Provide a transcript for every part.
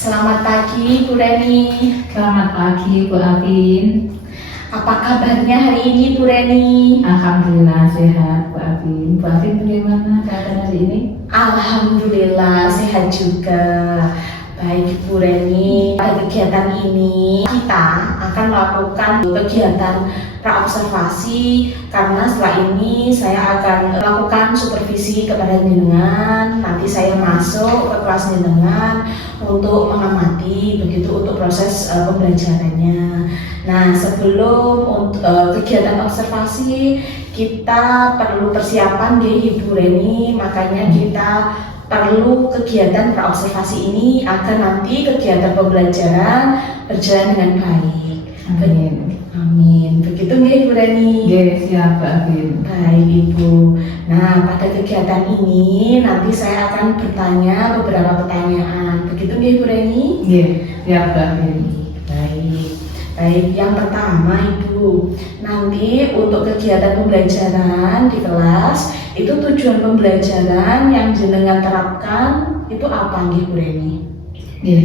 Selamat pagi, Bu Reni. Selamat pagi, Bu Afin. Apa kabarnya hari ini, Bu Reni? Alhamdulillah sehat, Bu Afin. Bu Afin bagaimana keadaan hari ini? Alhamdulillah sehat juga. Baik, Bu Reni. Pada kegiatan ini kita akan melakukan kegiatan praobservasi karena setelah ini saya akan melakukan supervisi kepada jenengan. Nanti saya masuk ke kelas jenengan untuk mengamati begitu untuk proses pembelajarannya. Nah, sebelum kegiatan observasi kita perlu persiapan di Ibu Reni, makanya kita perlu kegiatan praobservasi ini agar nanti kegiatan pembelajaran berjalan dengan baik. Amin. Amin. Begitu nggih, Bu Reni? Nggih, siap, Bu Afin. Baik, Ibu. Nah, pada kegiatan ini nanti saya akan bertanya beberapa pertanyaan. Begitu nggih, Bu Reni? Nggih, siap, Bu Afin. Baik. Baik, yang pertama Ibu, nanti untuk kegiatan pembelajaran di kelas itu tujuan pembelajaran yang jenengan terapkan itu apa nggih, Bu Reni? Nggih,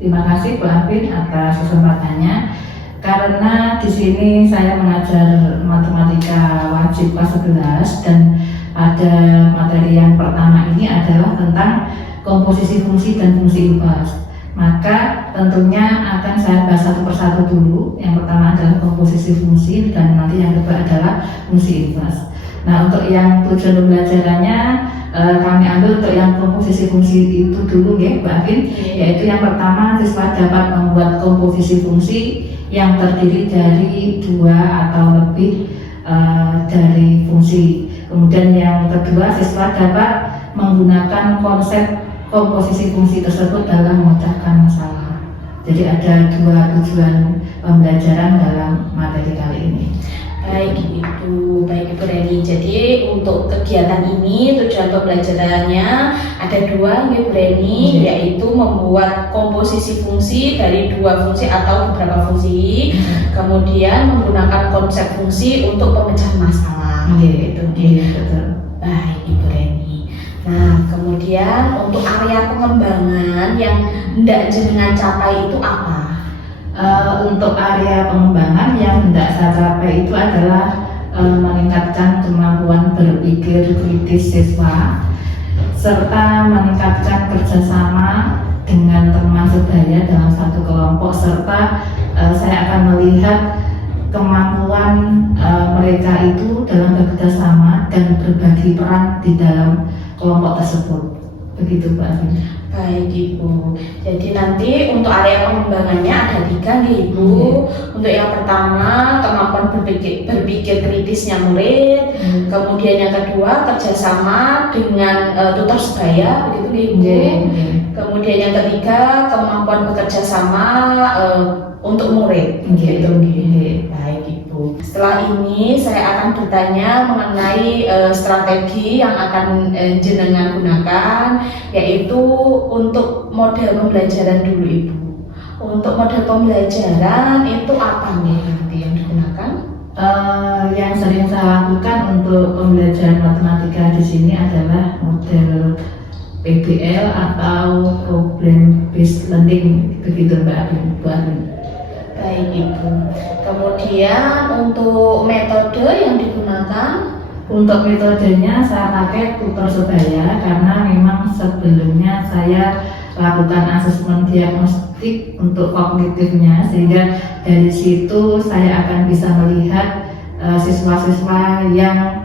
terima kasih Bu Afin atas kesempatannya. Karena di sini saya mengajar matematika wajib kelas 11 dan pada materi yang pertama ini adalah tentang komposisi fungsi dan fungsi IPAS. Maka tentunya akan saya bahas satu persatu dulu. Yang pertama adalah komposisi fungsi dan nanti yang kedua adalah fungsi IPAS. Nah, untuk yang tujuan pembelajarannya kami ambil untuk yang komposisi fungsi itu dulu ya, Mbak Afin. Yaitu yang pertama, siswa dapat membuat komposisi fungsi yang terdiri dari dua atau lebih dari fungsi. Kemudian yang kedua, siswa dapat menggunakan konsep komposisi fungsi tersebut dalam memecahkan masalah. Jadi ada dua tujuan pembelajaran dalam materi kali ini. Baik Ibu Reni. Jadi untuk kegiatan ini tujuan pembelajarannya ada dua, Ibu Reni, yaitu membuat komposisi fungsi dari dua fungsi atau beberapa fungsi, kemudian menggunakan konsep fungsi untuk pemecahan masalah. Gitu. Betul. Baik Ibu Reni. Nah, kemudian untuk area pengembangan yang hendak jenengan capai itu apa? Untuk area pengembangan yang hendak saya capai itu adalah meningkatkan kemampuan berpikir kritis siswa serta meningkatkan kerjasama dengan teman sebaya dalam satu kelompok, serta saya akan melihat kemampuan mereka itu dalam bekerjasama dan berbagi peran di dalam kelompok tersebut. Begitu, Mbak Afin. Baik Ibu. Jadi nanti untuk area pengembangannya ada tiga nih Ibu. Untuk yang pertama kemampuan berpikir kritisnya murid. Kemudian yang kedua kerjasama dengan tutor sebaya, begitu nih Ibu. Kemudian yang ketiga kemampuan bekerja sama untuk murid. Gitu. Baik Ibu. Setelah ini saya akan bertanya mengenai strategi yang akan jenengan gunakan, yaitu untuk model pembelajaran dulu Ibu. Untuk model pembelajaran itu apa nih nanti yang digunakan? Yang sering saya lakukan untuk pembelajaran matematika di sini adalah model PBL atau problem based learning, begitu Mbak Afin. Baik Ibu. Kemudian untuk metode yang digunakan? Untuk metodenya saya pakai tutor sebaya karena memang sebelumnya saya lakukan asesmen diagnostik untuk kognitifnya, sehingga dari situ saya akan bisa melihat siswa-siswa yang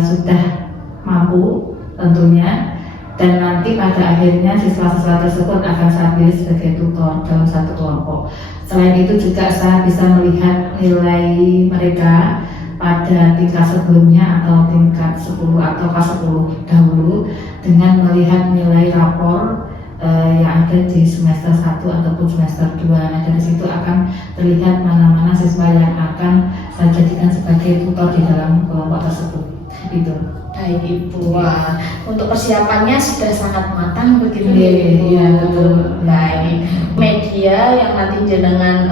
sudah mampu tentunya, dan nanti pada akhirnya siswa-siswa tersebut akan saya pilih sebagai tutor dalam satu kelompok. Selain itu juga saya bisa melihat nilai mereka pada tingkat sebelumnya atau tingkat 10 atau kelas 10 dahulu dengan melihat nilai rapor yang ada di semester 1 ataupun semester 2. Nah, dari situ akan terlihat mana-mana siswa yang akan saya jadikan sebagai tutor di dalam kelompok tersebut. Itu. Baik Ibu. Wah, untuk persiapannya sudah sangat matang begitu. Iya, betul. Baik. Media yang nanti jenengan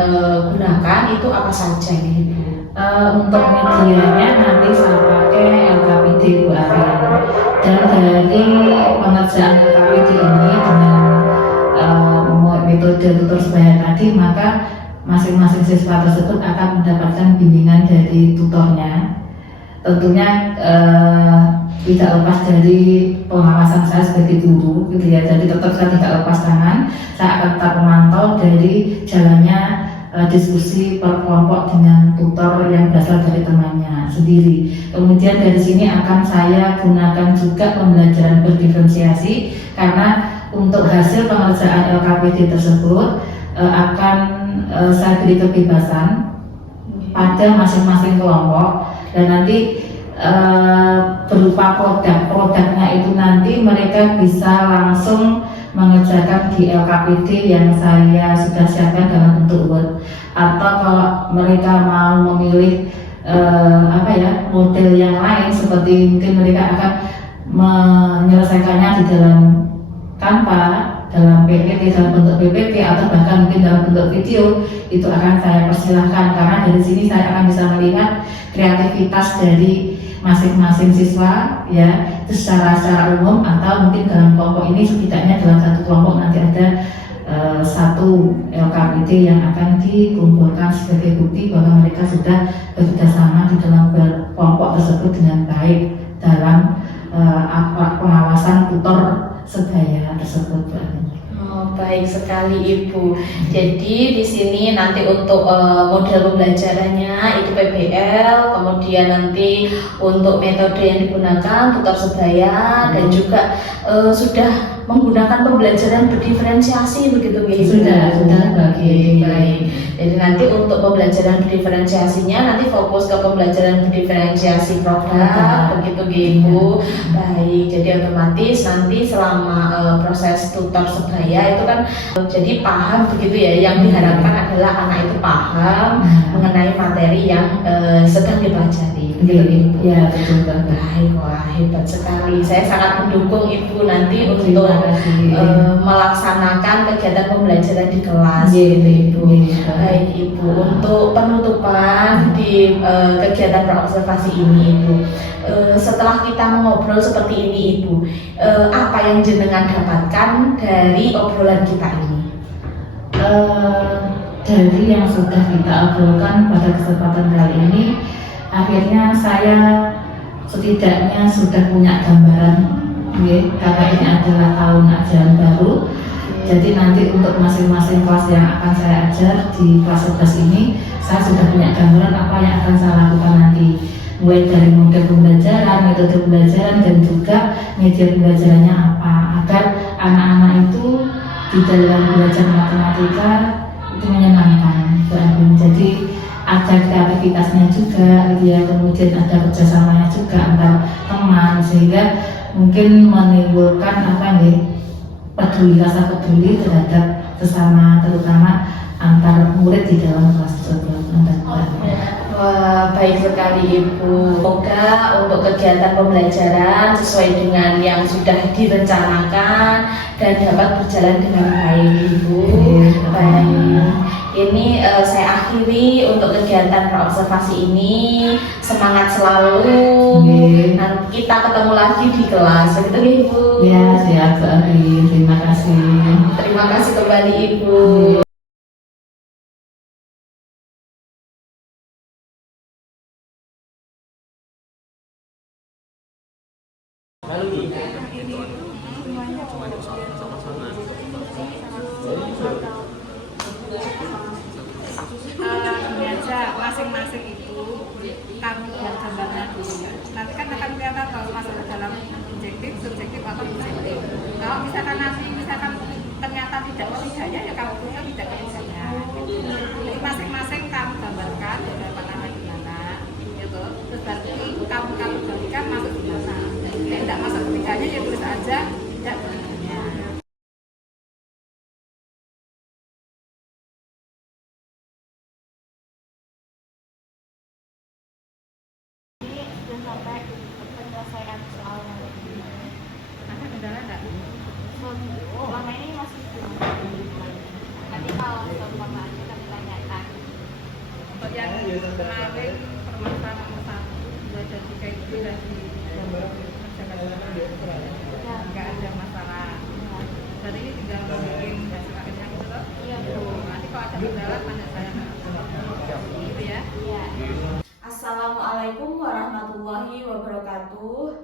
gunakan itu apa saja nih Ibu? Untuk medianya nanti saya pakai LKPD Bu Afin, dan dari pengerjaan LKPD ini dengan metode tutor sebaya tadi, maka masing-masing siswa tersebut akan mendapatkan bimbingan dari tutornya. Tentunya tidak lepas dari pengawasan saya sebagai guru gitu ya, jadi tetap saya tidak lepas tangan, saya akan tetap memantau dari jalannya diskusi per kelompok dengan tutor yang berasal dari temannya sendiri. Kemudian dari sini akan saya gunakan juga pembelajaran berdiferensiasi, karena untuk hasil pengerjaan LKPD tersebut akan saya beri kebebasan pada masing-masing kelompok, dan nanti berupa produknya itu nanti mereka bisa langsung mengerjakan di LKPD yang saya sudah siapkan dalam bentuk Word, atau kalau mereka mau memilih model yang lain, seperti mungkin mereka akan menyelesaikannya di dalam Canva, dalam PPT, dalam bentuk PPT, atau bahkan mungkin dalam bentuk video, itu akan saya persilahkan, karena dari sini saya akan bisa melihat kreativitas dari masing-masing siswa ya, itu secara umum, atau mungkin dalam kelompok ini setidaknya dalam satu kelompok nanti ada satu LKPD yang akan dikumpulkan sebagai bukti bahwa mereka sudah bekerjasama di dalam kelompok tersebut dengan baik dalam pengawasan tutor sebaya tersebut. Oh, baik sekali Ibu. Jadi di sini nanti untuk model pembelajarannya itu PBL, kemudian nanti untuk metode yang digunakan tutor sebaya, dan juga sudah menggunakan pembelajaran berdiferensiasi begitu ya Ibu? Sudah bagi. Baik. Jadi nanti untuk pembelajaran berdiferensiasinya nanti fokus ke pembelajaran berdiferensiasi produk begitu Ibu. Baik. Jadi otomatis nanti selama proses tutor sebaya itu kan jadi paham begitu ya, yang diharapkan adalah anak itu paham mengenai materi yang sedang dipelajari begitu Ibu. Ya, betul banget. Baik, wah hebat sekali. Saya sangat mendukung Ibu nanti untuk melaksanakan kegiatan pembelajaran di kelas gitu Ibu. Baik Ibu, untuk penutupan di kegiatan praobservasi ini Ibu, setelah kita mengobrol seperti ini Ibu, apa yang jenengan dapatkan dari obrolan kita ini? Dari yang sudah kita obrolkan pada kesempatan kali ini, akhirnya saya setidaknya sudah punya gambaran, karena ini adalah tahun ajaran baru. Jadi nanti untuk masing-masing kelas yang akan saya ajar di kelas 11 ini, saya sudah punya gambaran apa yang akan saya lakukan nanti, mulai dari model pembelajaran, metode pembelajaran, dan juga media pembelajarannya apa, agar anak-anak itu di dalam belajar matematika itu menyenangkan. Jadi ada kreativitasnya juga, kemudian ada kerjasamanya juga antar teman, sehingga mungkin menimbulkan rasa peduli terhadap sesama, terutama antar murid di dalam kelas tersebut. Wah, baik sekali Ibu. Semoga untuk kegiatan pembelajaran sesuai dengan yang sudah direncanakan dan dapat berjalan dengan baik Ibu. Baik. Ini saya akhiri untuk kegiatan praobservasi ini. Semangat selalu. Nanti kita ketemu lagi di kelas. Begitu Ibu. Ya, siap sekali. Terima kasih. Terima kasih kembali Ibu. Masing-masing itu kamu buat gambarnya dulu. Nanti kan akan kelihatan kalau masuk ke dalam objektif, subjektif atau objektif. Kalau misalkan nanti ternyata tidak ketiganya, ya kamu punya tidak ketiganya. Jadi masing-masing kamu gambarkan di depan anak gimana, gitu. Terus berarti kamu berikan masuk di mana. Tidak masuk ketiganya ya tulis aja tidak ketiganya. Sampai penyelesaian soalnya. Ada kendala nggak? Selama ini masih belum. Nanti kalau seumpama aja kami tanyakan. Untuk yang kemarin permasalahan nomor 1 belajar jika itu sudah dikerjakan. Enggak kendala pada saya. Gitu ya. Ya. Assalamualaikum warahmatullahi wabarakatuh.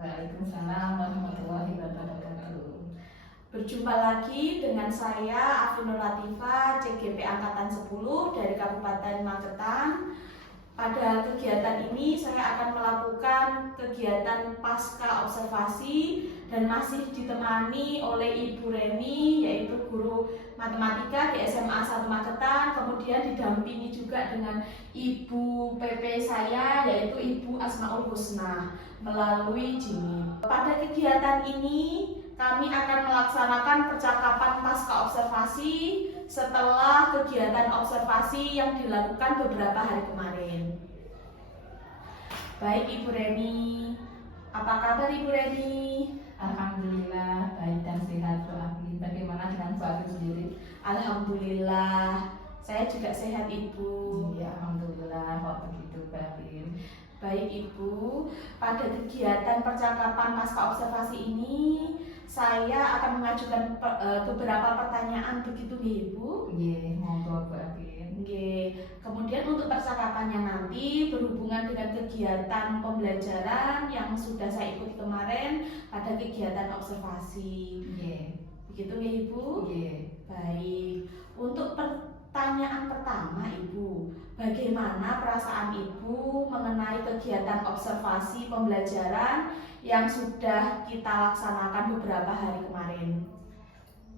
Waalaikumsalam warahmatullahi wabarakatuh. Berjumpa lagi dengan saya Afinul Latifah, CGP Angkatan 10 dari Kabupaten Magetan. Pada kegiatan ini saya akan melakukan kegiatan pasca observasi dan masih ditemani oleh Ibu Reni, yaitu guru matematika di SMA 1 Magetan. Kemudian didampingi juga dengan Ibu PP saya, yaitu Ibu Asmaul Husna melalui Jimmy. Pada kegiatan ini kami akan melaksanakan percakapan pasca observasi setelah kegiatan observasi yang dilakukan beberapa hari kemarin. Baik Ibu Reni, apa kabar Ibu Reni? Alhamdulillah baik dan sehat Bu Afin. Bagaimana dengan Bu Afin sendiri? Alhamdulillah, saya juga sehat Ibu. Ya alhamdulillah kok begitu Bu Afin. Baik Ibu, pada kegiatan percakapan pasca observasi ini saya akan mengajukan beberapa pertanyaan, begitu Ibu? Iya, monggo Bu Afin. Oke. Kemudian untuk percakapannya nanti berhubungan dengan kegiatan pembelajaran yang sudah saya ikuti kemarin pada kegiatan observasi. Iya. Begitu ya Ibu? Iya. Baik. Untuk pertanyaan pertama Ibu, bagaimana perasaan Ibu mengenai kegiatan observasi pembelajaran yang sudah kita laksanakan beberapa hari kemarin?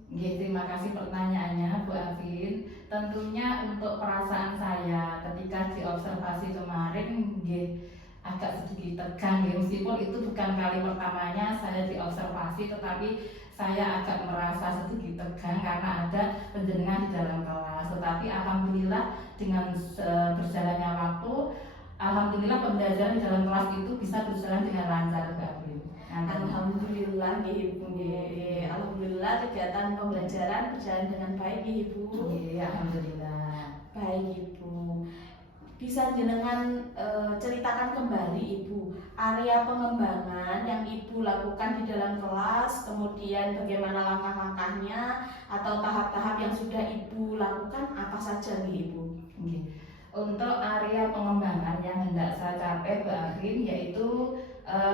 Nggih, terima kasih pertanyaannya Bu Afin. Tentunya untuk perasaan saya ketika diobservasi kemarin nggih agak sedikit tegang ya, meskipun itu bukan kali pertamanya saya diobservasi, tetapi saya agak merasa sedikit tegang karena ada penjenengan di dalam kelas. Tetapi alhamdulillah dengan berjalannya waktu, alhamdulillah pembelajaran di dalam kelas itu bisa berjalan dengan lancar Bu Afin. Alhamdulillah Ibu. Alhamdulillah kegiatan pembelajaran berjalan dengan baik Ibu. Iya, alhamdulillah. Baik Ibu. Bisa jenengan ceritakan kembali Ibu area pengembangan yang Ibu lakukan di dalam kelas, kemudian bagaimana langkah-langkahnya atau tahap-tahap yang sudah Ibu lakukan apa saja nih Ibu? Oke. Untuk area pengembangan yang hendak saya capai Bu Afin yaitu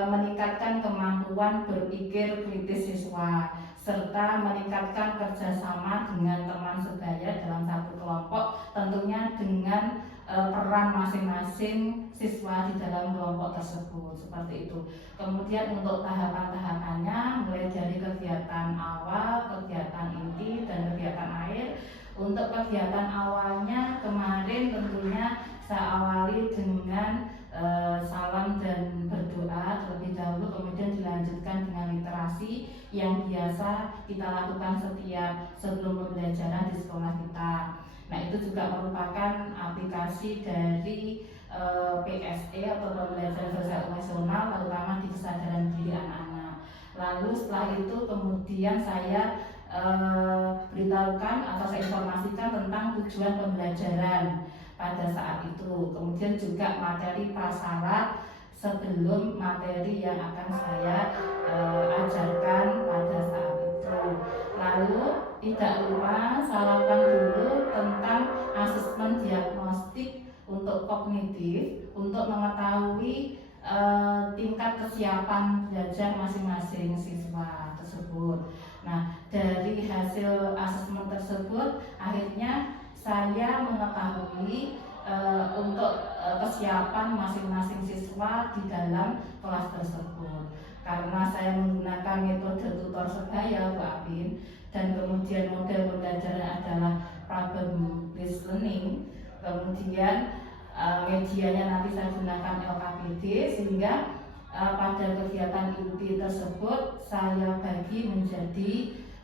meningkatkan kemampuan berpikir kritis siswa serta meningkatkan kerjasama dengan teman sebaya dalam satu kelompok, tentunya dengan peran masing-masing siswa di dalam kelompok tersebut, seperti itu. Kemudian untuk tahapan-tahapannya mulai dari kegiatan awal, kegiatan inti, dan kegiatan akhir. Untuk kegiatan awalnya kemarin tentunya saya awali dengan salam dan berdoa terlebih dahulu, kemudian dilanjutkan dengan literasi yang biasa kita lakukan setiap sebelum pembelajaran di sekolah kita. Nah itu juga merupakan aplikasi dari PSE atau pembelajaran sosial emosional, terutama di kesadaran diri anak-anak. Lalu setelah itu kemudian saya beritahukan atau saya informasikan tentang tujuan pembelajaran pada saat itu. Kemudian juga materi prasyarat sebelum materi yang akan saya ajarkan pada saat itu. Lalu tidak lupa saya lakukan dulu tentang asesmen diagnostik untuk kognitif untuk mengetahui tingkat kesiapan belajar masing-masing siswa tersebut. Nah, dari hasil asesmen tersebut akhirnya saya mengetahui untuk kesiapan masing-masing siswa di dalam kelas tersebut. Karena saya menggunakan metode tutor sebaya Bu Afin, dan kemudian model pembelajaran adalah problem based learning, kemudian medianya nanti saya gunakan LKPD, sehingga pada kegiatan inti tersebut saya bagi menjadi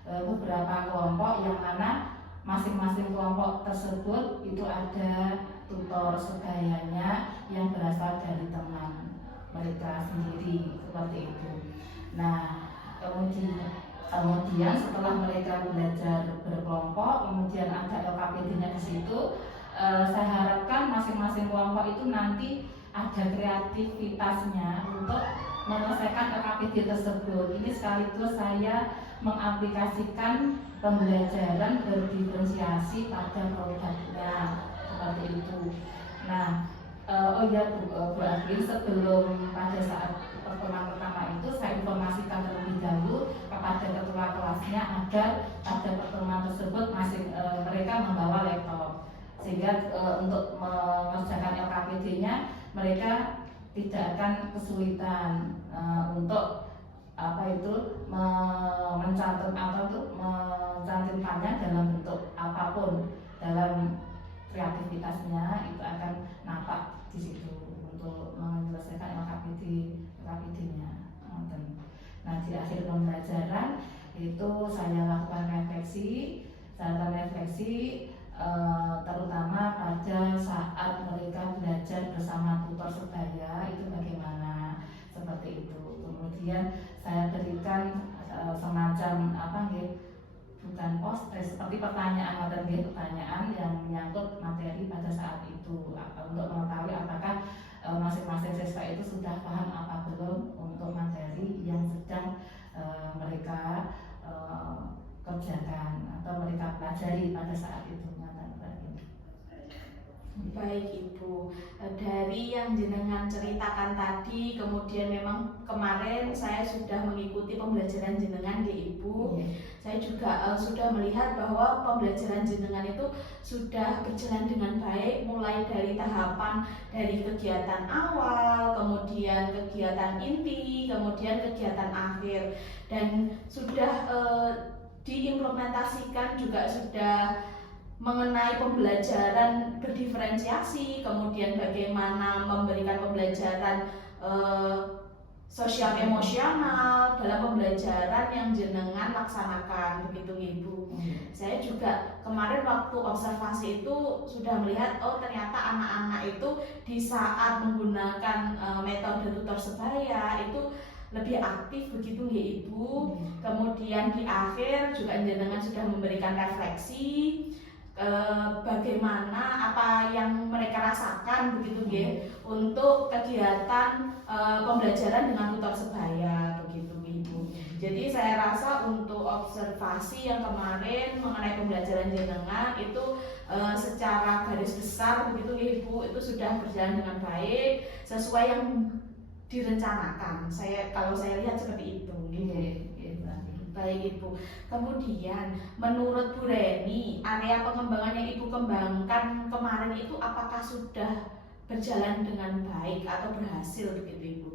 beberapa kelompok yang mana masing-masing kelompok tersebut itu ada tutor sebayanya yang berasal dari teman mereka sendiri, seperti itu. Nah, kemudian setelah mereka belajar berkelompok, kemudian ada LKPD-nya di situ. Saya harapkan masing-masing kelompok itu nanti ada kreativitasnya untuk menyelesaikan LKPD tersebut. Ini sekaligus saya mengaplikasikan pembelajaran berdiferensiasi pada produknya seperti itu. Nah, oh ya Bu Agin, sebelum pada saat pertemuan pertama itu saya informasikan terlebih dahulu kepada ketua kelasnya agar pada pertemuan tersebut mereka membawa laptop, sehingga untuk mengerjakan LKPD-nya mereka tidak akan kesulitan untuk mencantumkannya dalam bentuk apapun dalam kreativitasnya, itu akan nampak di situ untuk menyelesaikan LKPD-nya. Nah, di akhir pembelajaran itu saya lakukan refleksi terutama pada saat mereka belajar bersama tutor sebaya itu bagaimana, seperti itu. Kemudian saya berikan semacam bukan post-test, seperti pertanyaan yang menyangkut materi pada saat itu, untuk mengetahui apakah masing-masing siswa itu sudah paham apa belum untuk materi yang sedang mereka kerjakan atau mereka pelajari pada saat itu. Baik Ibu, dari yang jenengan ceritakan tadi, kemudian memang kemarin saya sudah mengikuti pembelajaran jenengan di Ibu. Saya juga sudah melihat bahwa pembelajaran jenengan itu sudah berjalan dengan baik, mulai dari tahapan dari kegiatan awal, kemudian kegiatan inti, kemudian kegiatan akhir, dan sudah diimplementasikan juga sudah mengenai pembelajaran berdiferensiasi, kemudian bagaimana memberikan pembelajaran sosial emosional dalam pembelajaran yang jenengan laksanakan, begitu Ibu. Saya juga kemarin waktu observasi itu sudah melihat, oh ternyata anak-anak itu di saat menggunakan metode tutor sebaya itu lebih aktif, begitu ya Ibu. Kemudian di akhir juga jenengan sudah memberikan refleksi bagaimana apa yang mereka rasakan, begitu ya, untuk kegiatan pembelajaran dengan tutor sebaya, begitu Ibu. Jadi saya rasa untuk observasi yang kemarin mengenai pembelajaran jenengan itu secara garis besar, begitu ya Ibu, itu sudah berjalan dengan baik sesuai yang direncanakan. Kalau saya lihat seperti itu. Baik Ibu. Kemudian menurut Bu Reni, area pengembangan yang Ibu kembangkan kemarin itu apakah sudah berjalan dengan baik atau berhasil, begitu Ibu?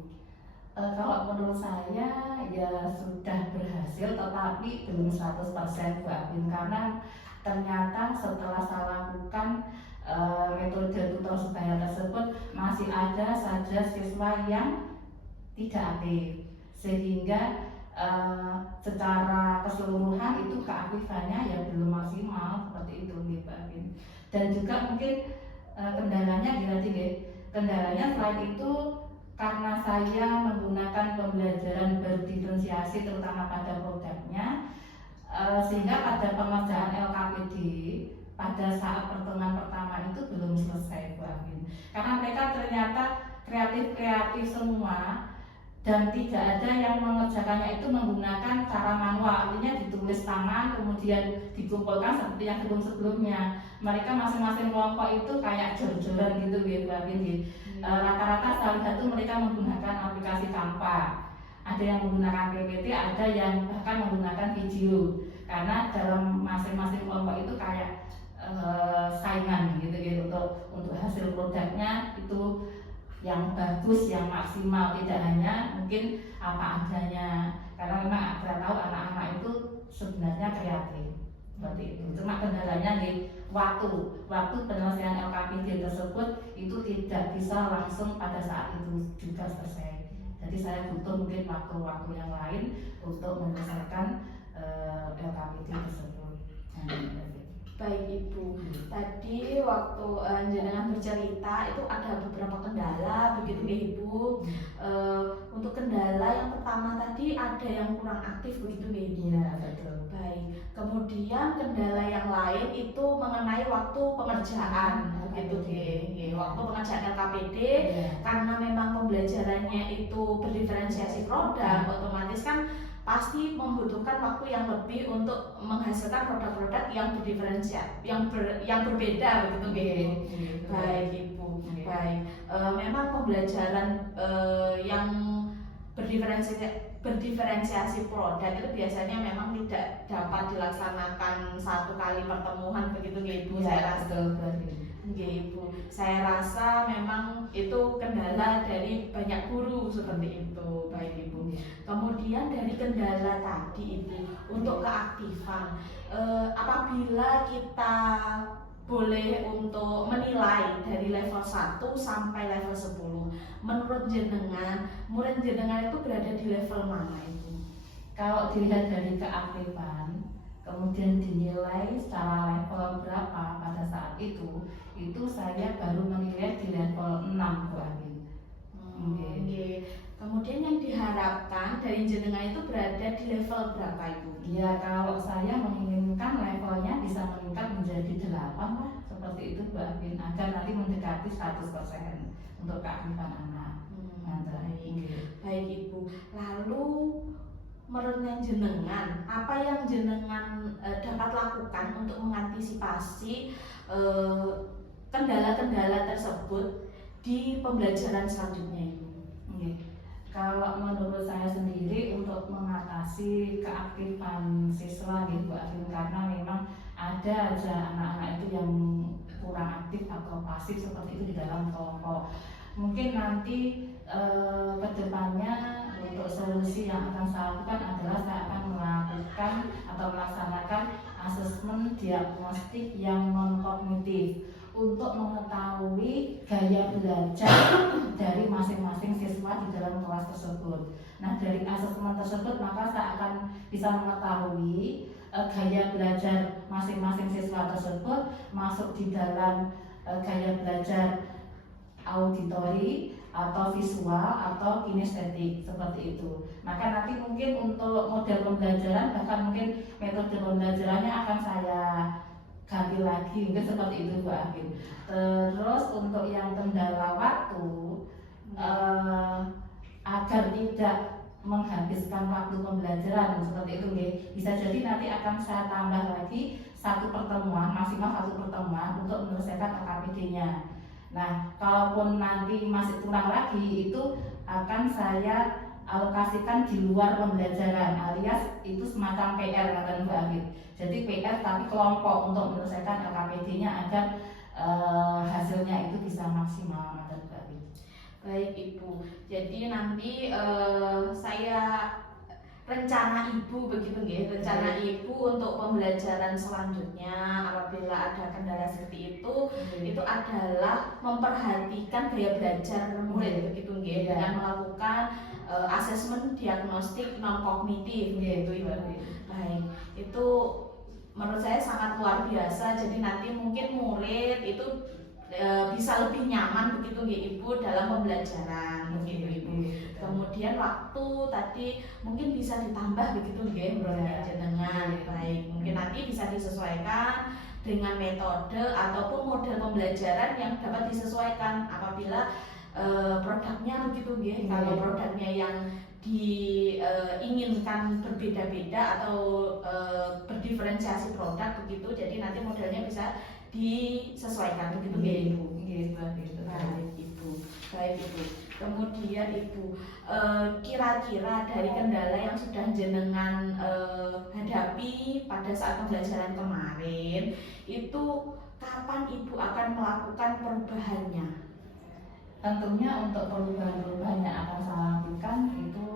Kalau menurut saya ya sudah berhasil, tetapi belum 100% Bu Agin, karena ternyata setelah saya lakukan metode tutor sebaya tersebut masih ada saja siswa yang tidak aktif, sehingga secara keseluruhan itu keaktifannya ya belum maksimal, seperti itu Bu Agin. Dan juga mungkin kendalanya kendalanya selain itu karena saya menggunakan pembelajaran berdiferensiasi terutama pada produknya, sehingga pada pengerjaan LKPD pada saat pertemuan pertama itu belum selesai Bu Agin, karena mereka ternyata kreatif semua dan tidak ada yang mengerjakannya itu menggunakan cara manual, artinya ditulis tangan kemudian dikumpulkan seperti yang sebelumnya. Mereka masing-masing kelompok itu kayak jor-joran gitu Bu Agin. Rata-rata saya lihat itu mereka menggunakan aplikasi Canva, ada yang menggunakan PPT, ada yang bahkan menggunakan video, karena dalam masing-masing kelompok itu kayak saingan gitu untuk hasil produknya itu yang bagus, yang maksimal, tidak hanya mungkin apa adanya, karena memang saya tahu anak-anak itu sebenarnya kreatif seperti itu. Cuma kendalanya di waktu penyelesaian LKPD tersebut itu tidak bisa langsung pada saat itu juga selesai. Jadi saya butuh mungkin waktu-waktu yang lain untuk menyelesaikan LKPD tersebut. Baik Ibu, tadi waktu jenengan bercerita itu ada beberapa kendala, begitu ya Ibu. Untuk kendala yang pertama tadi ada yang kurang aktif, begitu ya Ibu. Iya, betul. Baik. Kemudian kendala yang lain itu mengenai waktu pengerjaan, begitu ya. Waktu pengerjaan LKPD, karena memang pembelajarannya itu berdiferensiasi produk, otomatis kan pasti membutuhkan waktu yang lebih untuk menghasilkan produk-produk yang berdiferensiasi, yang berbeda begitu nggih. Baik Ibu, baik. Memang pembelajaran yang berdiferensiasi produk itu biasanya memang tidak dapat dilaksanakan satu kali pertemuan begitu nggih Ibu. Saya rasa nggih Ibu. Saya rasa memang itu kendala dari banyak guru seperti itu, baik Ibu. Kemudian dari kendala tadi Ibu untuk keaktifan, apabila kita boleh untuk menilai dari level 1 sampai level 10, menurut jenengan, murid jenengan itu berada di level mana Ibu? Kalau dilihat dari keaktifan, kemudian dinilai secara level berapa pada saat itu saya baru menilai di level 6 Bu Amin. Kemudian yang diharapkan dari jenengan itu berada di level berapa Ibu? Ya, kalau saya menginginkan levelnya bisa meningkat menjadi 8 lah, seperti itu Bu Amin, agar nanti mendekati 100% untuk keaktifan anak. Baik Ibu. Lalu menurut jenengan, apa yang jenengan dapat lakukan untuk mengantisipasi kendala-kendala tersebut di pembelajaran selanjutnya Ibu? Kalau menurut saya sendiri untuk mengatasi keaktifan siswa Bu Amin, karena memang ada aja anak-anak itu yang kurang aktif atau pasif seperti itu di dalam kelompok. Mungkin nanti kedepannya untuk solusi yang akan saya lakukan adalah saya akan melakukan atau melaksanakan asesmen diagnostik yang non kognitif untuk mengetahui gaya belajar dari masing-masing siswa di dalam kelas tersebut. Nah, dari asesmen tersebut maka saya akan bisa mengetahui gaya belajar masing-masing siswa tersebut masuk di dalam gaya belajar auditori atau visual atau kinestetik seperti itu. Maka nanti mungkin untuk model pembelajaran bahkan mungkin metode pembelajarannya akan saya ganti lagi, mungkin seperti itu Bu Amin. Terus untuk yang kendala waktu, agar tidak menghabiskan waktu pembelajaran seperti itu bisa jadi nanti akan saya tambah lagi maksimal satu pertemuan untuk menyelesaikan LKPD-nya. Nah, kalaupun nanti masih kurang lagi, itu akan saya alokasikan di luar pembelajaran, alias itu semacam PR kata Bu Amin. Jadi PR tapi kelompok untuk menyelesaikan LKPD-nya agar hasilnya itu bisa maksimal kata Bu Amin. Baik Ibu, jadi nanti saya rencana Ibu begitu nggih, rencana Ibu untuk pembelajaran selanjutnya apabila ada kendala seperti itu adalah memperhatikan gaya belajar murid begitu nggih, dengan melakukan asesmen diagnostik non kognitif gitu Ibu. Baik, itu menurut saya sangat luar biasa. Jadi nanti mungkin murid itu bisa lebih nyaman begitu nggih Ibu dalam pembelajaran begitu Ibu. Kemudian waktu tadi mungkin bisa ditambah begitu nggih menurut jenengan. Baik, mungkin nanti bisa disesuaikan dengan metode ataupun model pembelajaran yang dapat disesuaikan apabila produknya begitu nggih. Kalau produknya yang diinginkan berbeda-beda atau berdiferensiasi produk begitu, jadi nanti modelnya bisa disesuaikan begitu nggih Ibu. Baik Ibu. Baik Ibu. Kemudian Ibu, kira-kira dari kendala yang sudah jenengan hadapi pada saat pembelajaran kemarin, itu kapan Ibu akan melakukan perubahannya? Tentunya untuk perubahan-perubahan yang akan saya lakukan itu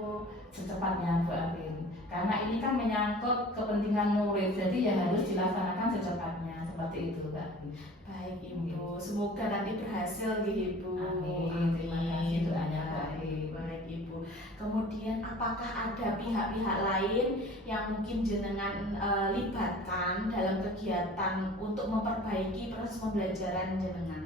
secepatnya Bu Amin. Karena ini kan menyangkut kepentingan murid, jadi ya harus dilaksanakan secepatnya seperti itu Mbak. Baik Ibu, semoga nanti berhasil gitu Ibu. Amin. Terima kasih doanya Baik Ibu. Kemudian apakah ada pihak-pihak lain yang mungkin jenengan libatkan dalam kegiatan untuk memperbaiki proses pembelajaran jenengan?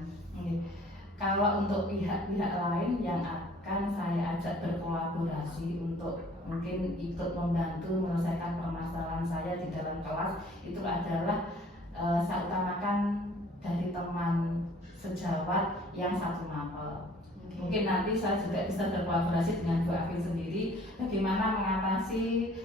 Kalau untuk pihak-pihak lain yang akan saya ajak berkolaborasi untuk mungkin ikut membantu menyelesaikan permasalahan saya di dalam kelas, itu adalah saya utamakan dari teman sejawat yang satu mapel. Mungkin nanti saya juga bisa berkolaborasi dengan Bu Afin sendiri bagaimana mengatasi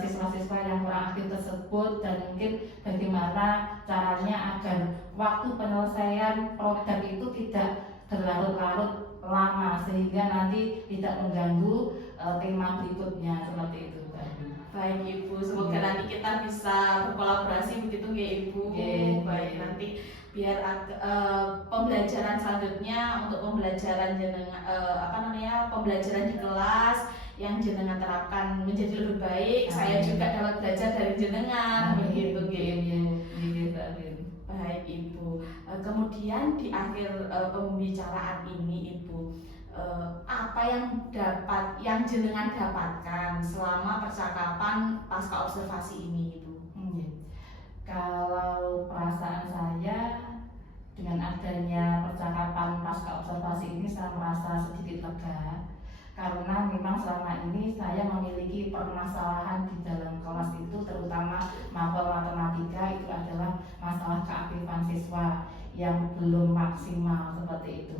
siswa-siswa yang kurang aktif tersebut, dan mungkin bagaimana caranya agar waktu penyelesaian program itu tidak berlarut-larut lama sehingga nanti tidak mengganggu tema berikutnya seperti itu, Mbak Ibu. Baik Ibu, semoga nanti kita bisa berkolaborasi begitu ya Ibu. Baik, nanti biar pembelajaran selanjutnya untuk pembelajaran jenengan pembelajaran di kelas yang jenengan terapkan menjadi lebih baik. Saya juga dapat belajar dari jenengan begitu Ibu. Baik Ibu. Kemudian di akhir pembicaraan ini Ibu, apa yang jenengan dapatkan selama percakapan pasca observasi ini Ibu? Kalau perasaan saya dengan adanya percakapan pasca observasi ini, saya merasa sedikit lega karena memang selama ini saya memiliki permasalahan di dalam kelas itu, terutama mapel matematika itu adalah masalah keaktifan siswa yang belum maksimal seperti itu.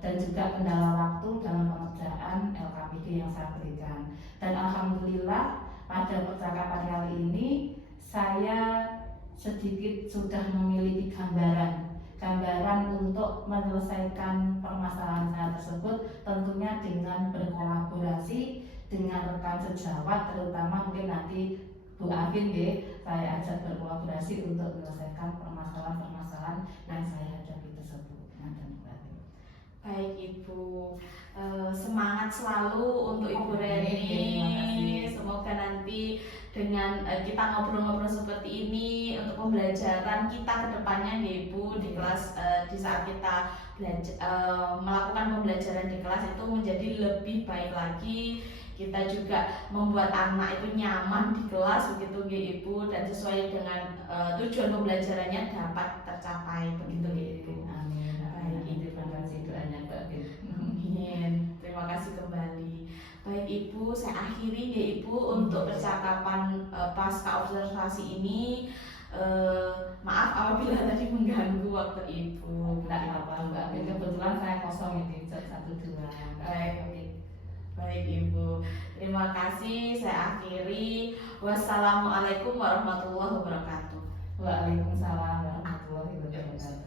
Dan juga kendala waktu dalam pengerjaan LKPD yang saya berikan. Dan alhamdulillah pada percakapan kali ini saya sedikit sudah memiliki gambaran untuk menyelesaikan permasalahan saya tersebut, tentunya dengan berkolaborasi dengan rekan sejawat, terutama mungkin nanti Bu Afin saya ajak berkolaborasi untuk menyelesaikan permasalahan-permasalahan yang saya hadapi tersebut. Baik Ibu, semangat selalu untuk Ibu Reni. Semoga nanti dengan kita ngobrol-ngobrol seperti ini untuk pembelajaran kita ke depannya ya Ibu di kelas, di saat kita melakukan pembelajaran di kelas itu menjadi lebih baik lagi. Kita juga membuat anak itu nyaman di kelas begitu ya Ibu, dan sesuai dengan tujuan pembelajarannya dapat tercapai begitu ya Ibu. Amin. Terima kasih doanya Mbak Bin. Amin. Terima kasih kembali. Baik Ibu, saya akhiri ya Ibu untuk percakapan pasca observasi ini. Maaf apabila tadi mengganggu waktu Ibu. Tidak apa-apa Mbak Bin, kebetulan saya kosong ini jam 1-2. Baik Ibu, terima kasih. Saya akhiri. Wassalamualaikum warahmatullahi wabarakatuh. Waalaikumsalam warahmatullahi wabarakatuh.